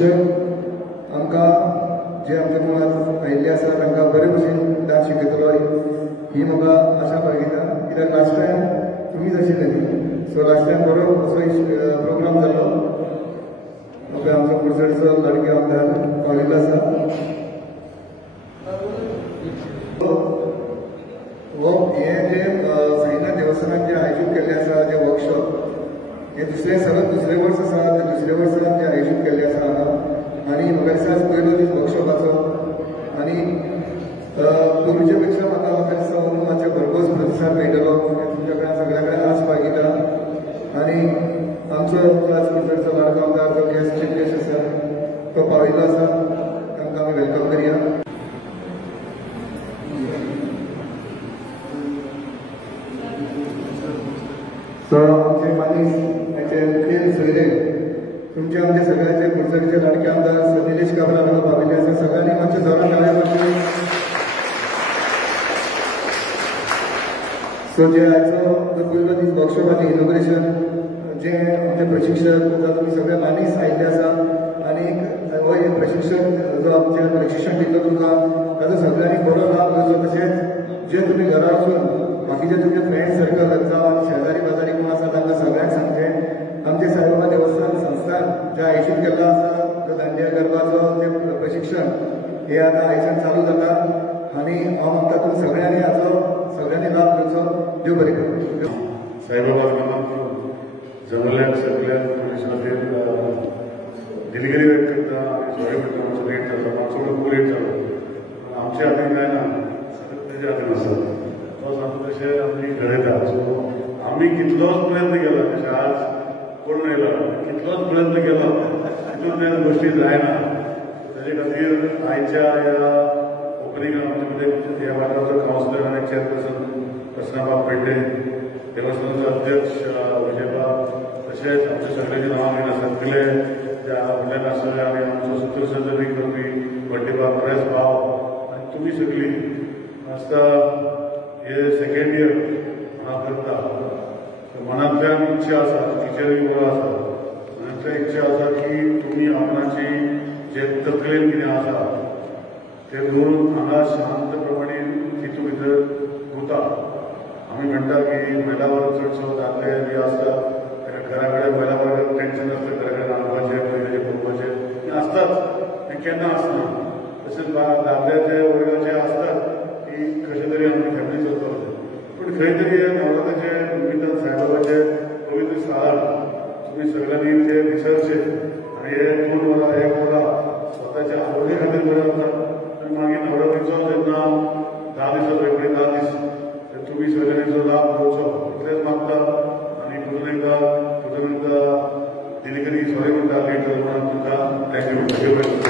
प्रशिक्षक आमकां जे आमचे मुळात आयिल्ले आसा तांकां बरे भशेन डान्स शिकयतलो ही म्हाका आशा बाळगिता, कित्याक लास्ट टायम तुमीच आशिल्ले न्ही, सो लास्ट टायम बरो असो प्रोग्राम जालो. म्हाका आमचो कुडचडचो लाडके आमदार पाविल्लो आसा. हे जे साईनाथ देवस्थानात जे आयोजीत केल्ले आसा जे वर्कशॉप हे सगळ्यात दुसरे वर्स आसा, ते दुसऱ्या वर्सान जे आयोजीत केल्ले आसा हांगा. आनी म्हाका दिसता पयलो दीस वर्कशॉपाचो आनी पयलींचे पेक्षा म्हाका दिसता अंदू मातशे भरघोस प्रतिसाद मेळटलो. तुमच्या कडेन सगळ्या कडेन आस बाळगिता. आनी आमचो कुडचडचो लाडको आमदार जो गेस्ट चीफ गेस्ट आसा तो पाविल्लो आसा, तांकां आमी वेलकम करया. सो आमचे मानीस खेळ सोयरे तुमचे आमचे सगळ्यांचे कुडचडीचे लाडके आमदार निलेश काब्राल हांगा पाविल्ले आसा. सगळ्यांनी मातशे जोरान ताळयो मारच्यो. सो जे आयचो पयलो दीस वर्कशॉप आनी इनॉग्रेशन जे आमचे प्रशिक्षक तुमी सगळे मानीस आयिल्ले आसा आनी हो एक प्रशिक्षक जो आमचे प्रशिक्षण दिल्लो तुमकां ताचो सगळ्यांनी बरो लाभ घेवचो. तशेंच जे तुमी घरा वचून बाकीचे तुमचे फ्रेंड सर्कल जावं शेजारी बाजारी कोण आसा तांकां सगळ्यांक सांगचें आमचे साईबाबा देवस्थान संस्थान जे आयोजीत केल्लो आसा तो दांडिया गरबाचो जे प्रशिक्षण हे आतां आयच्यान चालू जाता आनी हांव म्हणटा तुमी सगळ्यांनी हाचो सगळ्यांनी लाभ घेवचो. देव बरें करूं. साईबाबा जमल्यांक सगळ्यांक खातीर दिलगिरी व्यक्त करता आनी सॉरी म्हणटा मातसो लेट जाता, मातसो खूब लेट जालो. आमच्या हातीन काय ना, तेज्या हातीन आसा. तो सांगता तशें आमी घडयता. सो आमी कितलोच प्रयत्न केलो, जशें आज कोण येयलो कितलोच प्रयत्न केलो तितून त्या गोश्टी जायना. ताजे खातीर आयच्या ह्या ओपनिंगाक आमचे मध्ये ह्या वाठाराचो कावन्सिलर आनी चेअरपर्सन प्रसन्नाबाब पेडणे, देवस्थानाचो अध्यक्ष विजयबाब, तशेंच आमचे सगळ्यांचे नांवां घेवन आसात सगळे त्या व्हडल्या नासले आनी आमचो सूत्रसंचालक करपी बड्डेबाब परेश भाव आनी तुमी सगळीं आसता हे सेकंड इयर हांव करता. मनांतल्यान इच्छा आसा, टिचरी बरो आसा, मनांतल्यान इच्छा आसा की तुमी आपणाची जे तकलेन कितें आसा ते घेवन हांगा शांतप्रमाणे तितू भितर गुता. आमी म्हणटा की महिला वर्ग चडसो दादले बी आसता, घरा कडेन महिला वर्गाक टेन्शन आसता, घरा कडेन रांदपाचें पयलींचें पळोवपाचें आसताच, तें केन्ना आसना. तशेंच दादल्याचे वर्गाचे आसतात की कशें तरी आमी फॅमिली चलतलो. पूण खंय तरी हे नवरात्राचे निमित्तान साईबाबाचे पवित्र स्थान तुमी सगळ्यांनी ते विसरचे आनी हे 2 वरां 1 वरां स्वताच्या आवडी खातीर करतात. मागीर नवरात्रीचो जेन्ना 10 दिसाचो 10 दीस तुमी सगळ्यांनी जो लाभ घेवचो इतलेंच मागता. आनी परतून एकदा दिलगिरी सॉरी म्हणटा लेट जालो म्हणून तुमकां थँक्यू.